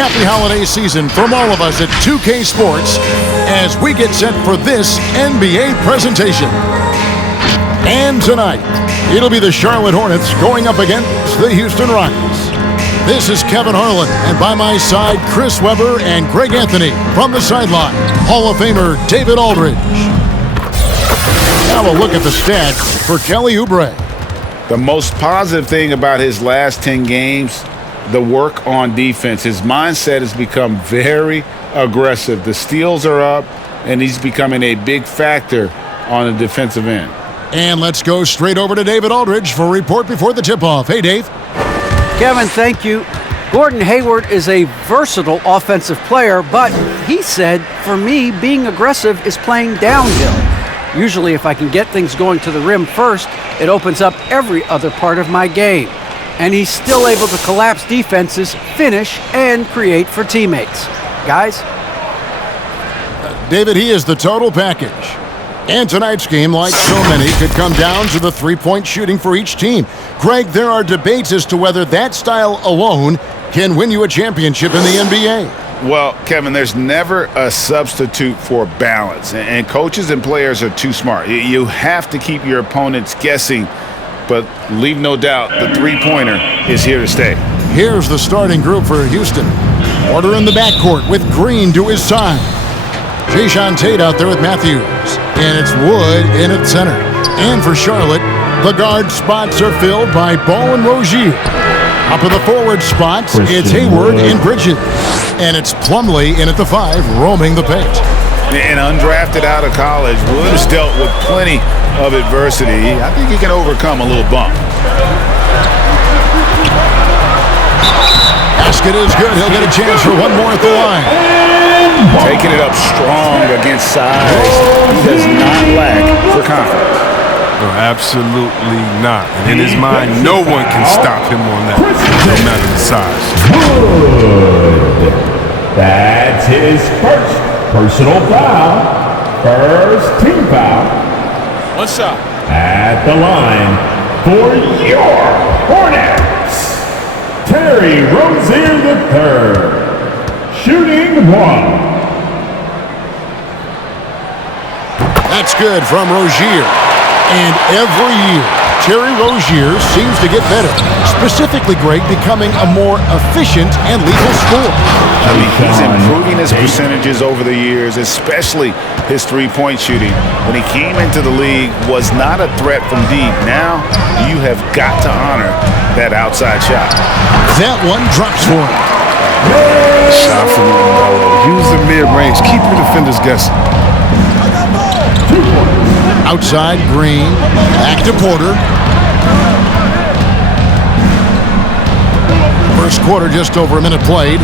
happy holiday season from all of us at 2K Sports as we get set for this NBA presentation. And tonight, it'll be the Charlotte Hornets going up against the Houston Rockets. This is Kevin Harlan, and by my side, Chris Webber and Greg Anthony. From the sideline, Hall of Famer David Aldridge. Now a look at the stats for Kelly Oubre. The most positive thing about his last 10 games, the work on defense. His mindset has become very aggressive. The steals are up, and he's becoming a big factor on the defensive end. And let's go straight over to David Aldridge for a report before the tip-off. Hey, Dave. Kevin, thank you. Gordon Hayward is a versatile offensive player, but he said, for me, being aggressive is playing downhill. Usually, if I can get things going to the rim first, it opens up every other part of my game. And he's still able to collapse defenses, finish, and create for teammates. Guys? David, he is the total package. And tonight's game, like so many, could come down to the three-point shooting for each team. Greg, there are debates as to whether that style alone can win you a championship in the NBA. Well, Kevin, there's never a substitute for balance, and coaches and players are too smart. You have to keep your opponents guessing, but leave no doubt the three-pointer is here to stay. Here's the starting group for Houston. Porter in the backcourt with Green to his side. Jason Tate out there with Matthews, and it's Wood in at center. And for Charlotte, the guard spots are filled by Ball and Rozier. Up in the forward spots, it's Hayward and Bridges. And it's Plumlee in at the 5, roaming the paint. And undrafted out of college, Wood has dealt with plenty of adversity. I think he can overcome a little bump. Basket is good. He'll get a chance for one more at the line. Taking it up strong against size. He does not lack for confidence. No, absolutely not. And in his mind, no one can stop him on that, no matter the size. Good. That's his first personal foul. First team foul. What's up? At the line for your Hornets, Terry Rozier III. Shooting 1. That's good from Rozier. And every year, Terry Rozier seems to get better. Specifically, Greg, becoming a more efficient and lethal scorer. I mean, he's improving his percentages over the years, especially his three-point shooting. When he came into the league, was not a threat from deep. Now, you have got to honor that outside shot. That one drops for him. Shot from Melo. Use the mid-range. Keep your defenders guessing. Outside, Green. Back to Porter. First quarter, just over a minute played.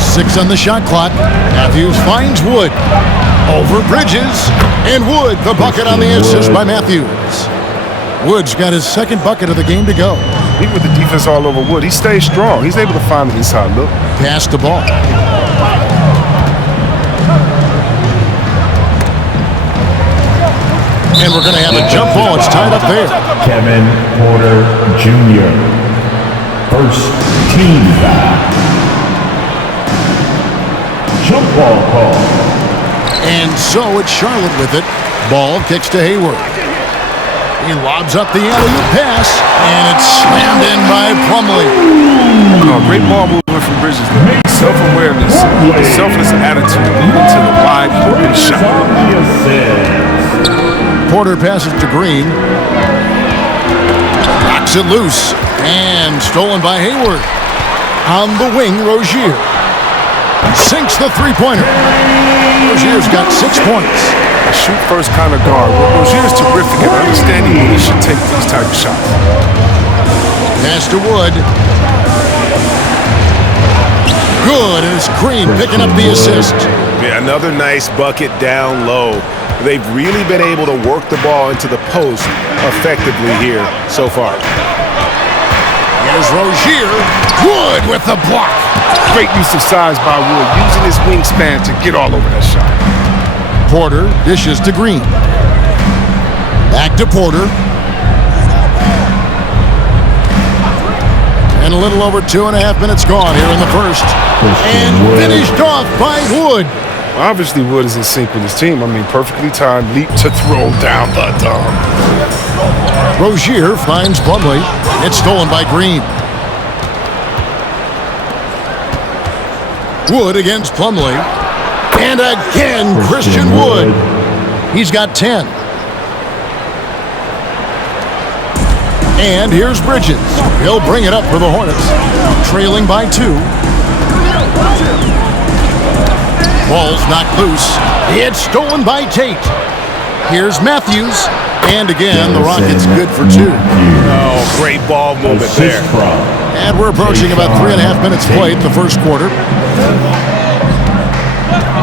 6 on the shot clock. Matthews finds Wood. Over Bridges. And Wood, the bucket on the assist by Matthews. Wood's got his second bucket of the game to go. Even with the defense all over Wood, he stays strong. He's able to find the inside look. Pass the ball. And we're going to have a jump ball. It's tied up there. Kevin Porter Jr. First team foul. Jump ball call. And so it's Charlotte with it. Ball kicks to Hayward. He lobs up the alley-oop pass, and it's slammed in by Plumlee. Oh, great ball movement from Bridges there. Self-awareness, selfless attitude leading to the wide open shot. Porter passes to Green. Knocks it loose. And stolen by Hayward. On the wing, Rozier. Sinks the three-pointer. Rozier's got 6 points. A shoot-first kind of guard. Rozier's terrific at understanding when he should take these type of shots. Pass to Wood. Good, and it's Green picking up the assist. Yeah, another nice bucket down low. They've really been able to work the ball into the post effectively here so far. Here's Rozier. Wood with the block. Great use of size by Wood, using his wingspan to get all over that shot. Porter dishes to Green. Back to Porter. And a little over 2.5 minutes gone here in the first. And finished off by Wood. Obviously, Wood is in sync with his team. I mean, perfectly timed leap to throw down the dome. Rozier finds Plumlee. It's stolen by Green. Wood against Plumlee. And again, Christian Wood. He's got 10. And here's Bridges. He'll bring it up for the Hornets. Trailing by 2. Ball's knocked loose. It's stolen by Tate. Here's Matthews. And again, the Rockets good for 2. Oh, great ball movement there. And we're approaching about 3.5 minutes played the first quarter.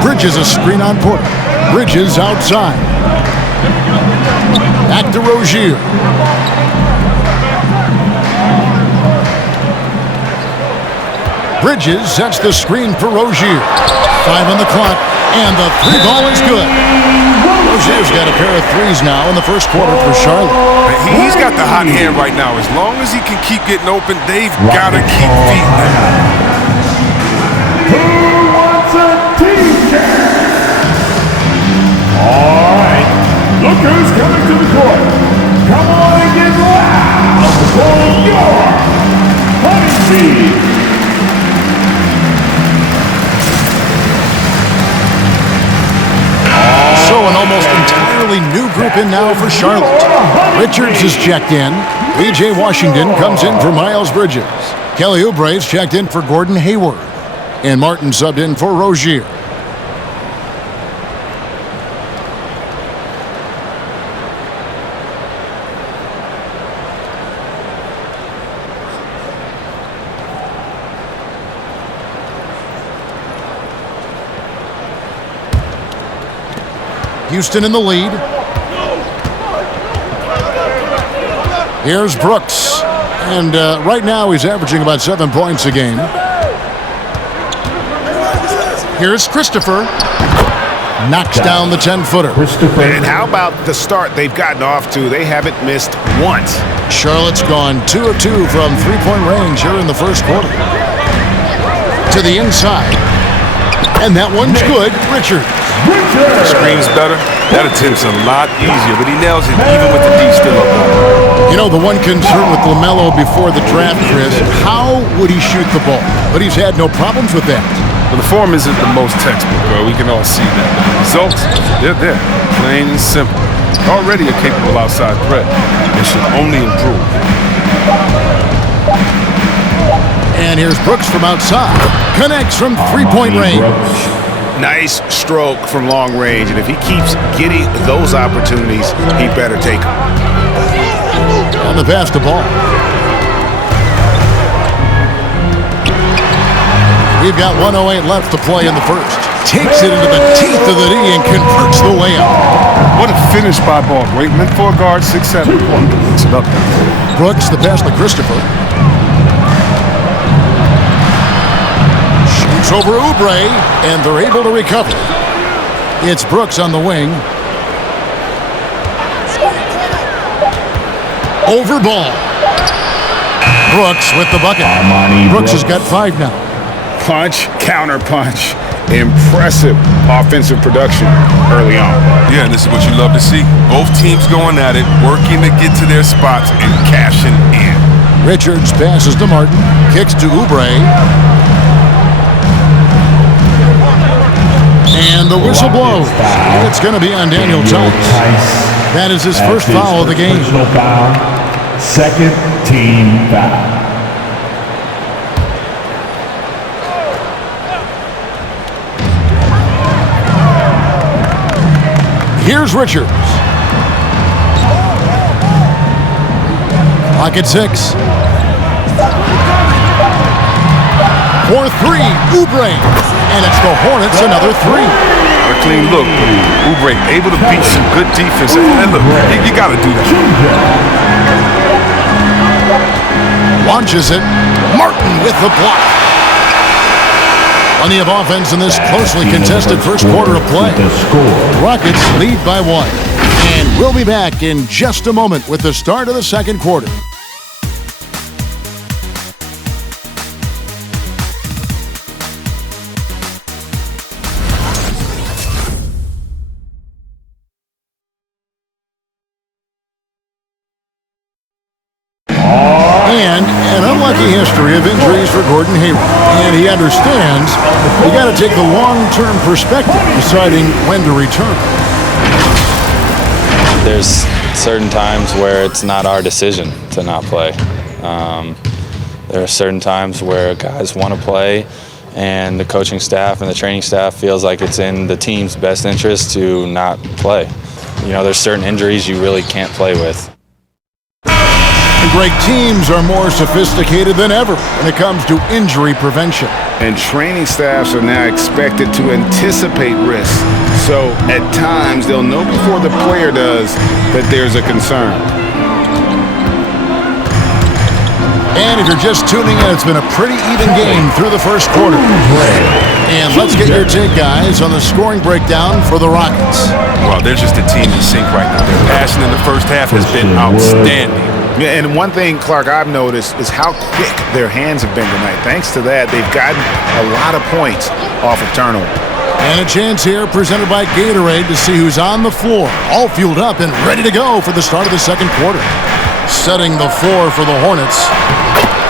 Bridges a screen on Porter. Bridges outside. Back to Rozier. Bridges sets the screen for Rozier. 5 on the clock, and the 3 ball is good. Rozier's got a pair of 3s now in the first quarter for Charlotte. He's got the hot hand right now. As long as he can keep getting open, they've got to keep feeding him. Who wants a t-shirt? All right, look who's coming to the court. Come on and get loud for your Honeyseed. So an almost entirely new group in now for Charlotte. Richards is checked in. P.J. Washington comes in for Miles Bridges. Kelly Oubre's checked in for Gordon Hayward. And Martin subbed in for Rozier. Houston in the lead. Here's Brooks. And right now he's averaging about 7 points a game. Here's Christopher. Knocks down the 10-footer. And how about the start they've gotten off to? They haven't missed once. Charlotte's gone 2 of 2 from three-point range here in the first quarter. To the inside. And that one's good. Richards. Screen's better. That attempt's a lot easier, but he nails it even with the D still up on. You know, the one concern with LaMelo before the draft, Chris, how would he shoot the ball? But he's had no problems with that. Well, the form isn't the most textbook, bro. We can all see that. But the results, they're there. Plain and simple. Already a capable outside threat. It should only improve. And here's Brooks from outside. Connects from three-point range. Nice stroke from long range, and if he keeps getting those opportunities, he better take them. On the pass to ball. We've got 1:08 left to play in the first. Takes it into the teeth of the D and converts the layup. What a finish by ball. Great meant for a guard, 6'7". It's it up. Brooks, the pass to Christopher. Shoots over Oubre, and they're able to recover. It's Brooks on the wing. Over ball. Brooks with the bucket. Brooks has got 5 now. Punch, counter punch. Impressive offensive production early on. Yeah, and this is what you love to see. Both teams going at it, working to get to their spots and cashing in. Richards passes to Martin. Kicks to Oubre. And the whistle blows. It's going to be on Daniel Tice. That is his first foul of the game. Second team foul. Here's Richards. Clock at 6. For 3, Oubre. And it's the Hornets, another 3. A clean look, but Oubre able to beat some good defense. And look, you got to do that. Launches it. Martin with the block. Plenty of offense in this closely contested first quarter of play. Rockets lead by 1. And we'll be back in just a moment with the start of the second quarter. history of injuries for Gordon Hayward, and he understands you got to take the long-term perspective deciding when to return. There's certain times where it's not our decision to not play. There are certain times where guys want to play, and the coaching staff and the training staff feels like it's in the team's best interest to not play. You know, there's certain injuries you really can't play with. And great teams are more sophisticated than ever when it comes to injury prevention. And training staffs are now expected to anticipate risks. So at times, they'll know before the player does that there's a concern. And if you're just tuning in, it's been a pretty even game through the first quarter. And let's get your take, guys, on the scoring breakdown for the Rockets. Well, they're just a team in sync right now. Their passion in the first half has been outstanding. Yeah, and one thing, Clark, I've noticed is how quick their hands have been tonight. Thanks to that, they've gotten a lot of points off of turnover. And a chance here presented by Gatorade to see who's on the floor, all fueled up and ready to go for the start of the second quarter. Setting the floor for the Hornets.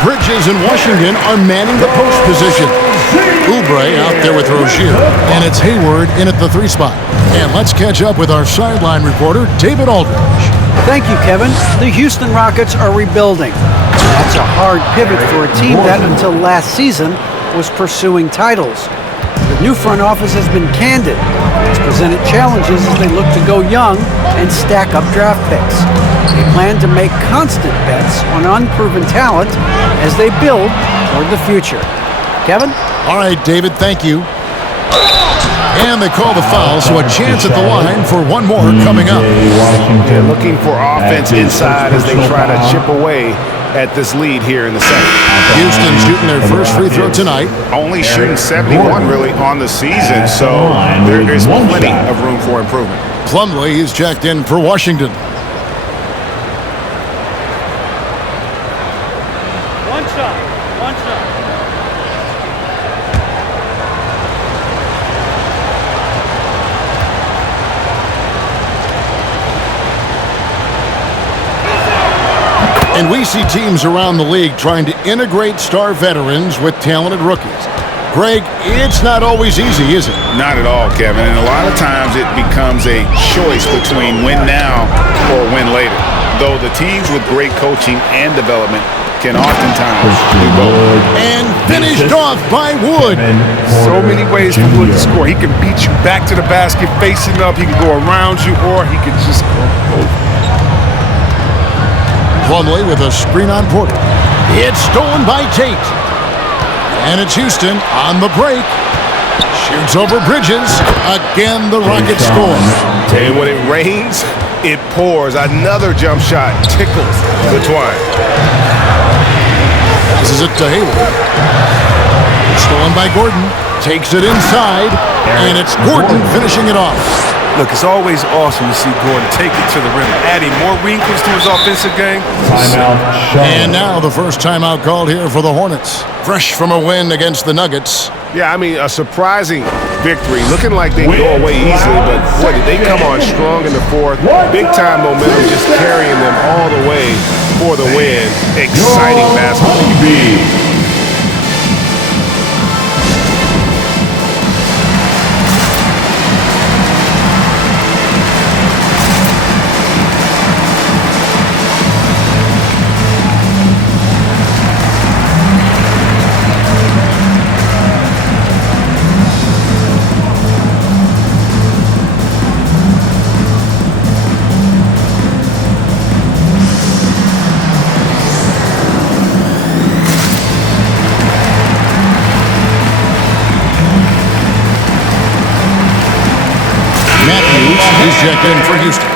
Bridges and Washington are manning the post position. Oubre out there with Rozier, and it's Hayward in at the 3 spot. And let's catch up with our sideline reporter, David Aldridge. Thank you, Kevin. The Houston Rockets are rebuilding. That's a hard pivot for a team that until last season was pursuing titles. The new front office has been candid. It's presented challenges as they look to go young and stack up draft picks. They plan to make constant bets on unproven talent as they build toward the future. Kevin? All right, David, thank you. And they call the foul, so a chance at the line for one more coming up. They're looking for offense inside as they try to chip away at this lead here in the second. Houston shooting their first free throw tonight. Only shooting 71 really on the season, so there is plenty of room for improvement. Plumlee is checked in for Washington. One shot. And we see teams around the league trying to integrate star veterans with talented rookies. Greg, it's not always easy, is it? Not at all, Kevin. And a lot of times it becomes a choice between win now or win later. Though the teams with great coaching and development can oftentimes do both. And finished off by Wood. So many ways for Wood to score. He can beat you back to the basket facing up. He can go around you, or he can just go over. Plumlee with a screen on Porter. It's stolen by Tate. And it's Houston on the break. Shoots over Bridges. Again, the Rockets score. And when it rains, it pours. Another jump shot tickles the twine. This is it to Hayward. Stolen by Gordon. Takes it inside. And it's Gordon finishing it off. Look, it's always awesome to see Gordon take it to the rim, adding more wrinkles to his offensive game. And now the first timeout called here for the Hornets. Fresh from a win against the Nuggets. Yeah, I mean, a surprising victory. Looking like they go away easily, but boy, did they come on strong in the fourth. Big-time momentum just carrying them all the way for the win. Exciting basketball. He's checked in for Houston.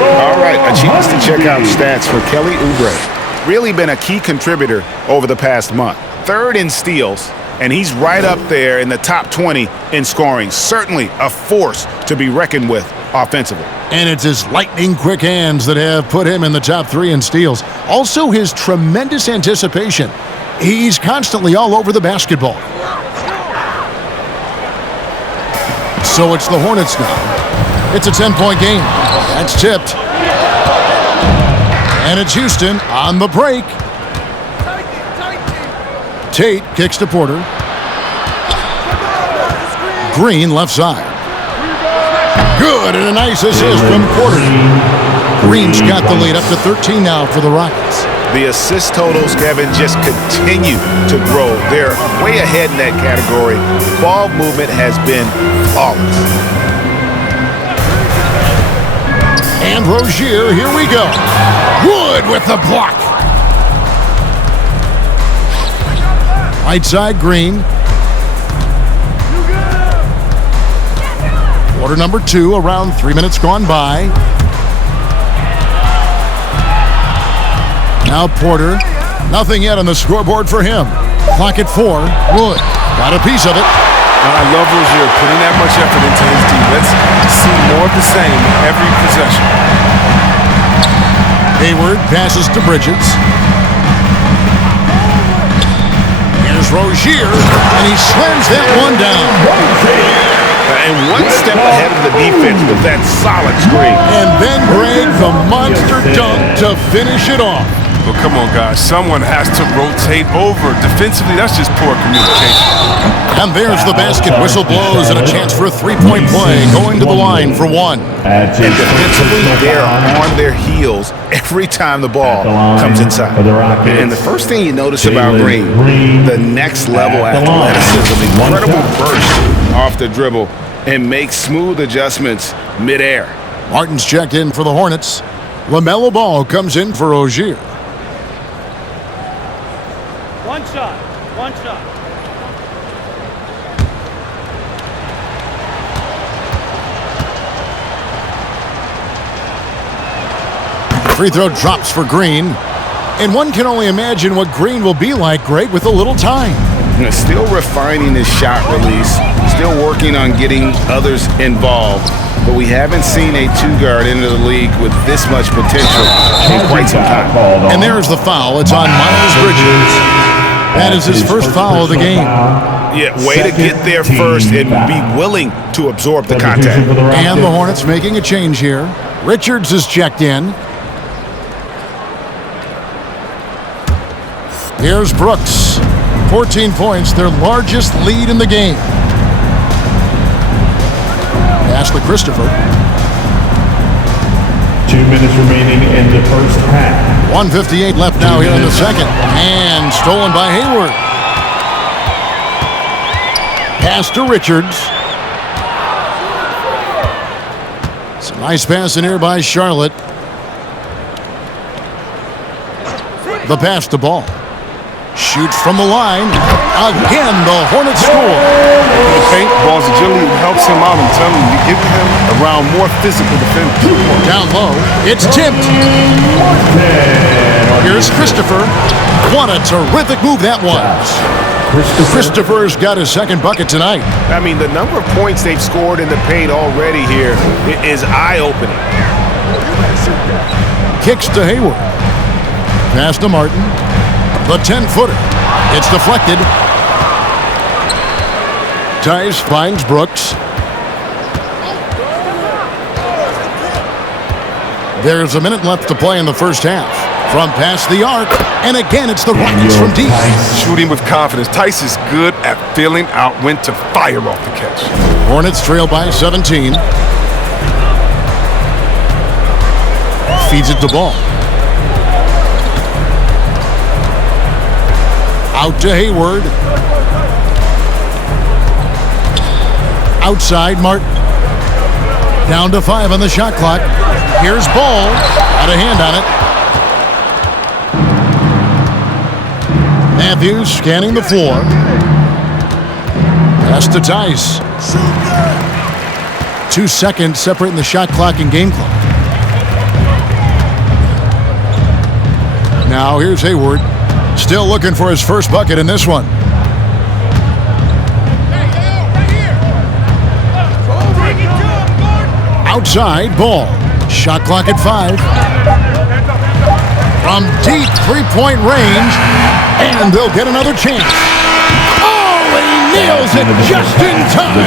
All right, a chance to check out stats for Kelly Oubre. Really been a key contributor over the past month. 3rd in steals, and he's right up there in the top 20 in scoring. Certainly a force to be reckoned with offensively. And it's his lightning-quick hands that have put him in the top 3 in steals. Also his tremendous anticipation. He's constantly all over the basketball. So it's the Hornets now. It's a 10-point game. That's tipped. And it's Houston on the break. Tate kicks to Porter. Green left side. Good, and a nice assist from Porter. Green's got the lead up to 13 now for the Rockets. The assist totals, Kevin, just continue to grow. They're way ahead in that category. Ball movement has been flawless. And Rozier, here we go. Wood with the block. Right side, Green. Quarter number 2, around 3 minutes gone by. Now Porter. Nothing yet on the scoreboard for him. Clock at 4. Wood got a piece of it. I love Rozier putting that much effort into his D. Let's see more of the same every possession. Hayward passes to Bridges. Here's Rozier, and he slams that one down. And one step ahead of the defense with that solid screen. And then Greg, the monster dunk to finish it off. Well, come on, guys. Someone has to rotate over. Defensively, that's just poor communication. And there's the basket. Whistle blows and a chance for a three-point play. Going to the line for one. And defensively, they're on their heels every time the ball comes inside. And the first thing you notice about Green, the next level athleticism, incredible burst off the dribble, and makes smooth adjustments midair. Martin's checked in for the Hornets. LaMelo Ball comes in for Rozier. One shot. Free throw drops for Green. And one can only imagine what Green will be like, Greg, with a little time. Still refining his shot release, still working on getting others involved. But we haven't seen a two-guard into the league with this much potential in quite some time. And there's the foul. It's on Miles Bridges. That is his first foul of the game. Yeah, way to get there first and be willing to absorb the contact. And the Hornets making a change here. Richards is checked in. Here's Brooks. 14 points, their largest lead in the game. Pass to Christopher. 2 minutes remaining in the first half. 1:58 left now here in the second. And stolen by Hayward. Pass to Richards. Some nice pass in here by Charlotte. The pass to Ball. Shoots from the line. Again, the Hornets score. The paint, Ball's agility helps him out. I'm telling you, you get him around more physical defenders. Down low, it's tipped. Here's Christopher. What a terrific move that was. Christopher's got his second bucket tonight. I mean, the number of points they've scored in the paint already here is eye-opening. Kicks to Hayward. Pass to Martin. The 10-footer. It's deflected. Tice finds Brooks. There's a minute left to play in the first half. From past the arc, and again it's the Rockets from deep. Shooting with confidence. Tice is good at feeling out when to fire off the catch. Hornets trail by 17. Feeds it to Ball. Out to Hayward. Outside Martin. Down to 5 on the shot clock. Here's Ball. Got a hand on it. Matthews scanning the floor. Pass to Tice. 2 seconds separating the shot clock and game clock. Now here's Hayward. Still looking for his first bucket in this one. Outside, Ball. Shot clock at 5. From deep three-point range, and they'll get another chance. Oh, and he nails it just in time.